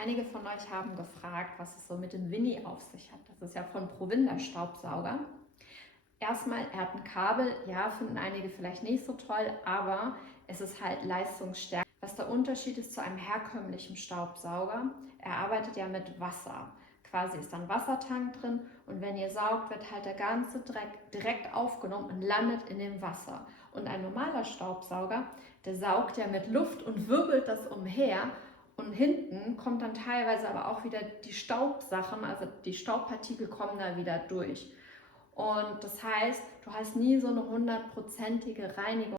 Einige von euch haben gefragt, was es so mit dem Winnie auf sich hat. Das ist ja von Provinder Staubsauger. Erstmal, er hat ein Kabel, ja, finden einige vielleicht nicht so toll, aber es ist halt leistungsstärker. Was der Unterschied ist zu einem herkömmlichen Staubsauger, er arbeitet ja mit Wasser. Quasi ist da ein Wassertank drin und wenn ihr saugt, wird halt der ganze Dreck direkt aufgenommen und landet in dem Wasser. Und ein normaler Staubsauger, der saugt ja mit Luft und wirbelt das umher. Und hinten kommt dann teilweise aber auch wieder die Staubsachen, also die Staubpartikel kommen da wieder durch. Und das heißt, du hast nie so eine hundertprozentige Reinigung.